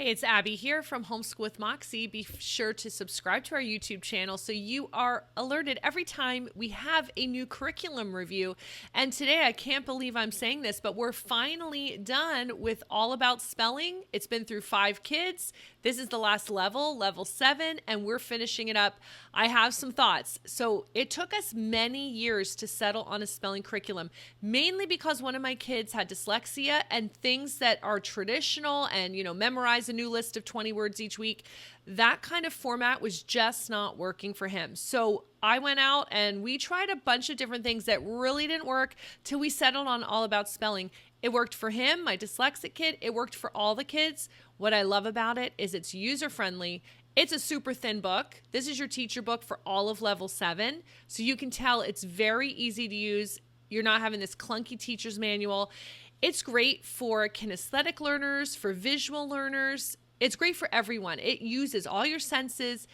Hey, it's Abby here from Homeschool with Moxie. Be sure to subscribe to our YouTube channel so you are alerted every time we have a new curriculum review. And today, I can't believe I'm saying this, but we're finally done with All About Spelling. It's been through 5 kids. This is the last level, level 7, and we're finishing it up. I have some thoughts. So it took us many years to settle on a spelling curriculum, mainly because one of my kids had dyslexia, and things that are traditional and, memorize a new list of 20 words each week, that kind of format was just not working for him. So I went out and we tried a bunch of different things that really didn't work till we settled on All About Spelling. It worked for him, my dyslexic kid. It worked for all the kids. What I love about it is it's user-friendly. It's a super thin book. This is your teacher book for all of level 7. So you can tell it's very easy to use. You're not having this clunky teacher's manual. It's great for kinesthetic learners, for visual learners. It's great for everyone. It uses all your senses.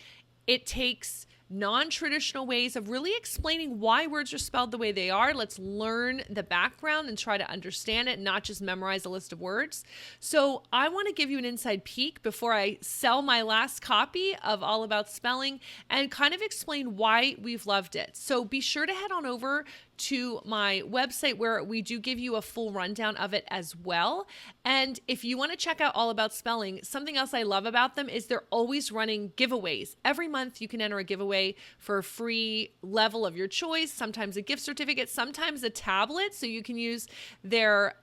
It takes non-traditional ways of really explaining why words are spelled the way they are. Let's learn the background and try to understand it, not just memorize a list of words. So I want to give you an inside peek before I sell my last copy of All About Spelling and kind of explain why we've loved it. So be sure to head on over to my website where we do give you a full rundown of it as well. And if you want to check out All About Spelling, something else I love about them is they're always running giveaways. Every month you can enter a giveaway for a free level of your choice, sometimes a gift certificate, sometimes a tablet, so you can use their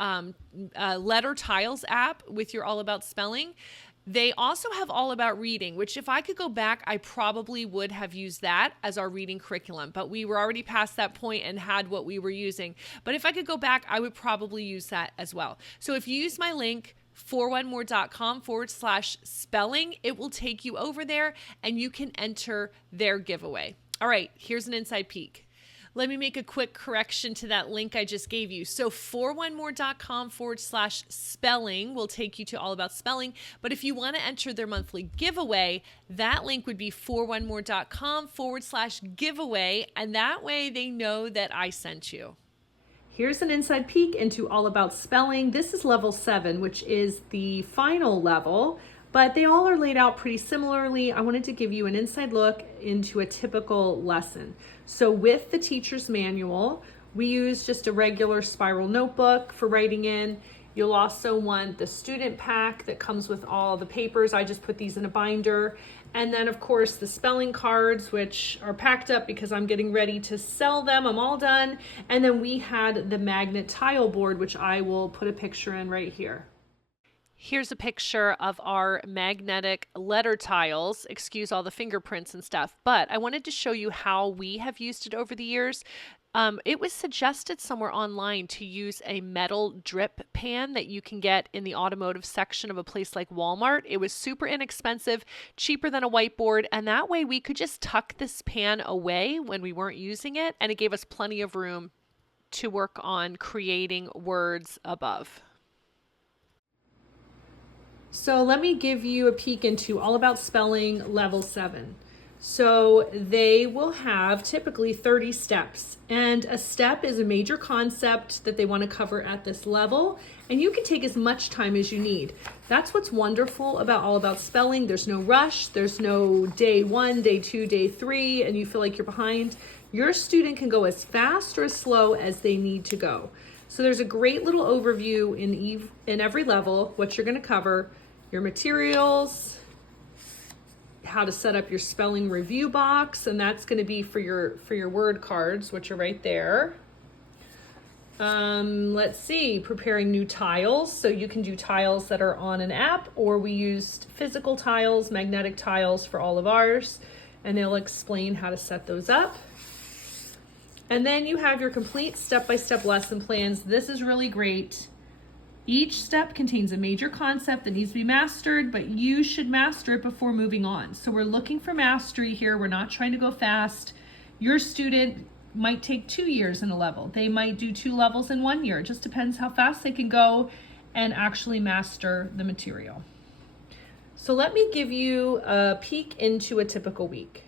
Letter Tiles app with your All About Spelling. They also have All About Reading, which if I could go back, I probably would have used that as our reading curriculum, but we were already past that point and had what we were using. But if I could go back, I would probably use that as well. So if you use my link, 4onemore.com/spelling, it will take you over there and you can enter their giveaway. All right, here's an inside peek. Let me make a quick correction to that link I just gave you. So 4onemore.com/spelling will take you to All About Spelling. But if you want to enter their monthly giveaway, that link would be 4onemore.com/giveaway. And that way they know that I sent you. Here's an inside peek into All About Spelling. This is level 7, which is the final level, but they all are laid out pretty similarly. I wanted to give you an inside look into a typical lesson. So with the teacher's manual, we use just a regular spiral notebook for writing in. You'll also want the student pack that comes with all the papers. I just put these in a binder. And then of course the spelling cards, which are packed up because I'm getting ready to sell them. I'm all done. And then we had the magnet tile board, which I will put a picture in right here. Here's a picture of our magnetic letter tiles. Excuse all the fingerprints and stuff, but I wanted to show you how we have used it over the years. It was suggested somewhere online to use a metal drip pan that you can get in the automotive section of a place like Walmart. It was super inexpensive, cheaper than a whiteboard, and that way we could just tuck this pan away when we weren't using it, and it gave us plenty of room to work on creating words above. So let me give you a peek into All About Spelling level 7. So they will have typically 30 steps, and a step is a major concept that they want to cover at this level, and you can take as much time as you need. That's what's wonderful about All About Spelling. There's no rush. There's no day 1, day 2, day 3, and you feel like you're behind. Your student can go as fast or as slow as they need to go. So there's a great little overview in every level, what you're going to cover, your materials, how to set up your spelling review box, and that's going to be for your word cards, which are right there. Let's see, preparing new tiles. So you can do tiles that are on an app, or we used physical tiles, magnetic tiles for all of ours, and they'll explain how to set those up. And then you have your complete step-by-step lesson plans. This is really great. Each step contains a major concept that needs to be mastered, but you should master it before moving on. So we're looking for mastery here. We're not trying to go fast. Your student might take 2 years in a level. They might do 2 levels in 1 year. It just depends how fast they can go and actually master the material. So let me give you a peek into a typical week.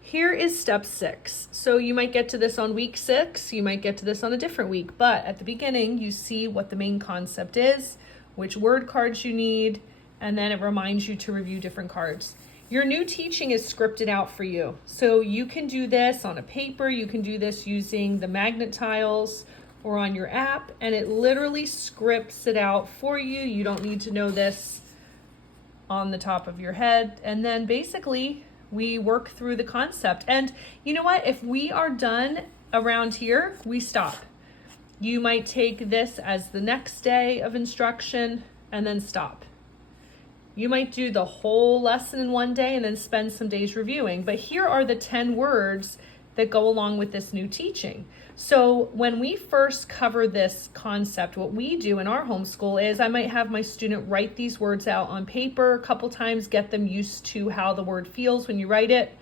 Here is step 6. So you might get to this on week 6, you might get to this on a different week, but at the beginning you see what the main concept is, which word cards you need, and then it reminds you to review different cards. Your new teaching is scripted out for you. So you can do this on a paper, you can do this using the magnet tiles or on your app, and it literally scripts it out for you. You don't need to know this on the top of your head. And then basically we work through the concept. And you know what? If we are done around here, we stop. You might take this as the next day of instruction and then stop. You might do the whole lesson in one day and then spend some days reviewing. But here are the 10 words that go along with this new teaching. So when we first cover this concept, what we do in our homeschool is I might have my student write these words out on paper a couple times, get them used to how the word feels when you write it.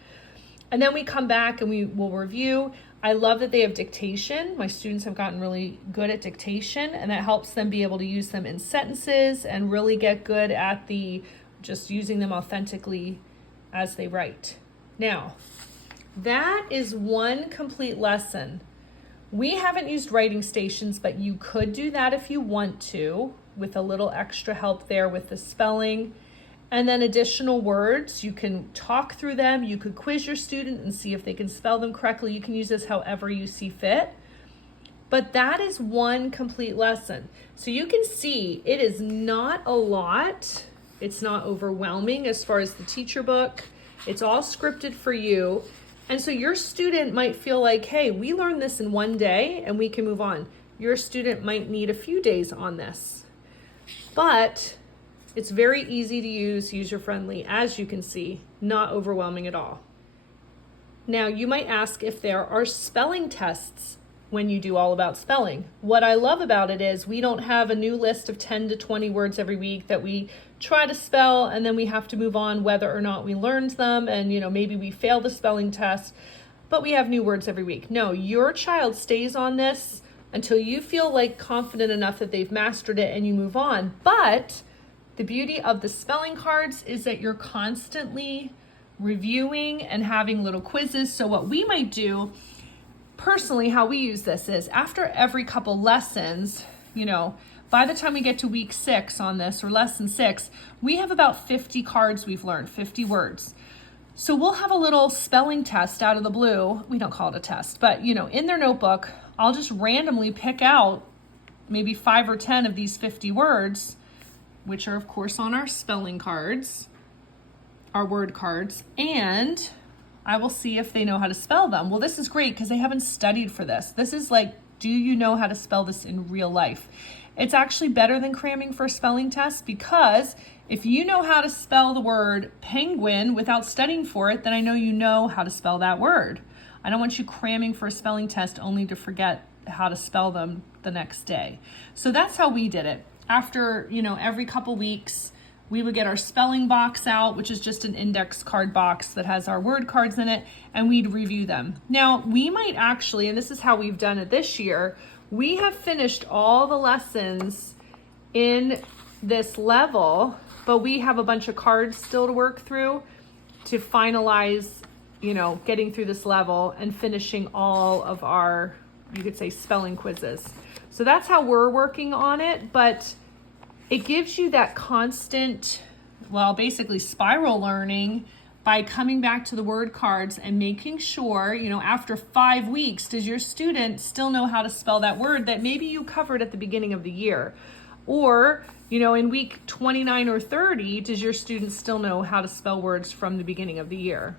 And then we come back and we will review. I love that they have dictation. My students have gotten really good at dictation, and that helps them be able to use them in sentences and really get good at just using them authentically as they write. Now, that is one complete lesson. We haven't used writing stations, but you could do that if you want to, with a little extra help there with the spelling. And then additional words, you can talk through them. You could quiz your student and see if they can spell them correctly. You can use this however you see fit. But that is one complete lesson. So you can see it is not a lot. It's not overwhelming as far as the teacher book. It's all scripted for you. And so your student might feel like, hey, we learned this in one day and we can move on. Your student might need a few days on this. But it's very easy to use, user-friendly, as you can see, not overwhelming at all. Now, you might ask if there are spelling tests when you do All About Spelling. What I love about it is we don't have a new list of 10 to 20 words every week that we try to spell and then we have to move on whether or not we learned them, and maybe we fail the spelling test, but we have new words every week. No, your child stays on this until you feel like confident enough that they've mastered it and you move on. But the beauty of the spelling cards is that you're constantly reviewing and having little quizzes. So what we might do, personally, how we use this is after every couple lessons, by the time we get to week 6 on this, or lesson 6, we have about 50 cards we've learned, 50 words. So we'll have a little spelling test out of the blue. We don't call it a test, but in their notebook, I'll just randomly pick out maybe 5 or 10 of these 50 words, which are of course on our spelling cards, our word cards, and I will see if they know how to spell them. Well, this is great because they haven't studied for this. This is like, do you know how to spell this in real life? It's actually better than cramming for a spelling test, because if you know how to spell the word penguin without studying for it, then I know you know how to spell that word. I don't want you cramming for a spelling test only to forget how to spell them the next day. So that's how we did it. After, every couple weeks, we would get our spelling box out, which is just an index card box that has our word cards in it, and we'd review them. Now, we might actually, and this is how we've done it this year, we have finished all the lessons in this level, but we have a bunch of cards still to work through to finalize, getting through this level and finishing all of our, you could say, spelling quizzes. So that's how we're working on it, but it gives you that constant, basically spiral learning by coming back to the word cards and making sure, after 5 weeks, does your student still know how to spell that word that maybe you covered at the beginning of the year? Or, in week 29 or 30, does your student still know how to spell words from the beginning of the year?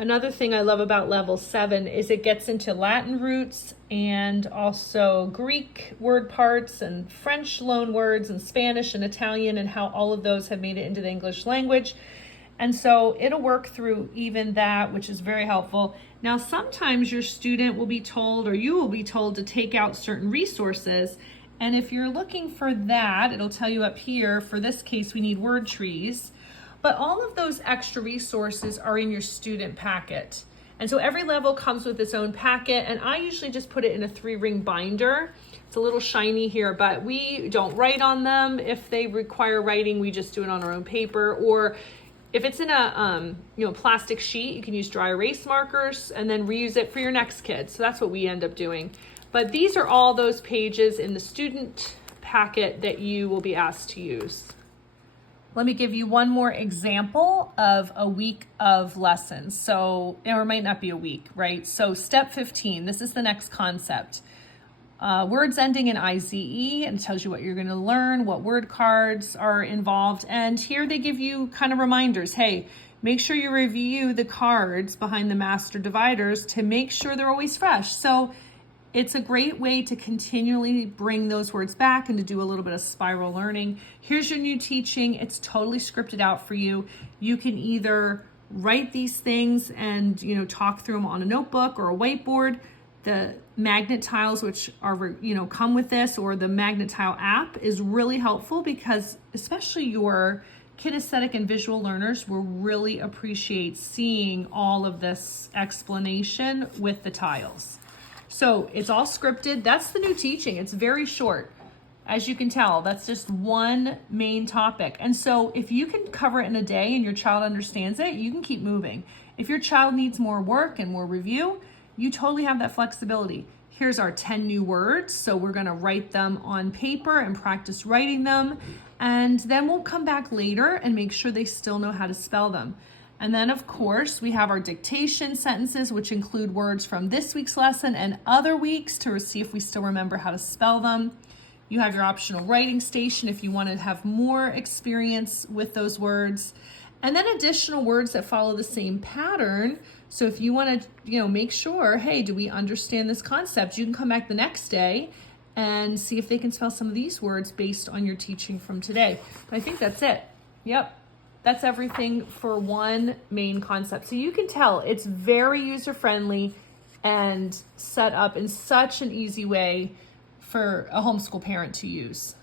Another thing I love about level 7 is it gets into Latin roots and also Greek word parts and French loan words and Spanish and Italian, and how all of those have made it into the English language. And so it'll work through even that, which is very helpful. Now, sometimes your student will be told, or you will be told, to take out certain resources. And if you're looking for that, it'll tell you up here, for this case, we need word trees. But all of those extra resources are in your student packet. And so every level comes with its own packet, and I usually just put it in a 3-ring binder. It's a little shiny here, but we don't write on them. If they require writing, we just do it on our own paper. Or if it's in a plastic sheet, you can use dry erase markers and then reuse it for your next kid. So that's what we end up doing. But these are all those pages in the student packet that you will be asked to use. let me give you one more example of a week of lessons. So, or it might not be a week, right? So step 15, this is the next concept. Words ending in IZE, and it tells you what you're going to learn, what word cards are involved. And here they give you kind of reminders. Hey, make sure you review the cards behind the master dividers to make sure they're always fresh. So it's a great way to continually bring those words back and to do a little bit of spiral learning. Here's your new teaching. It's totally scripted out for you. You can either write these things and, talk through them on a notebook or a whiteboard. The magnet tiles, which are, come with this, or the magnet tile app is really helpful because especially your kinesthetic and visual learners will really appreciate seeing all of this explanation with the tiles. So it's all scripted. That's the new teaching. It's very short. As you can tell, that's just one main topic. And so if you can cover it in a day and your child understands it, you can keep moving. If your child needs more work and more review, you totally have that flexibility. Here's our 10 new words. So we're going to write them on paper and practice writing them. And then we'll come back later and make sure they still know how to spell them. And then, of course, we have our dictation sentences, which include words from this week's lesson and other weeks to see if we still remember how to spell them. You have your optional writing station if you want to have more experience with those words. And then additional words that follow the same pattern. So if you want to, make sure, hey, do we understand this concept? You can come back the next day and see if they can spell some of these words based on your teaching from today. But I think that's it. Yep. That's everything for one main concept. So you can tell it's very user-friendly and set up in such an easy way for a homeschool parent to use.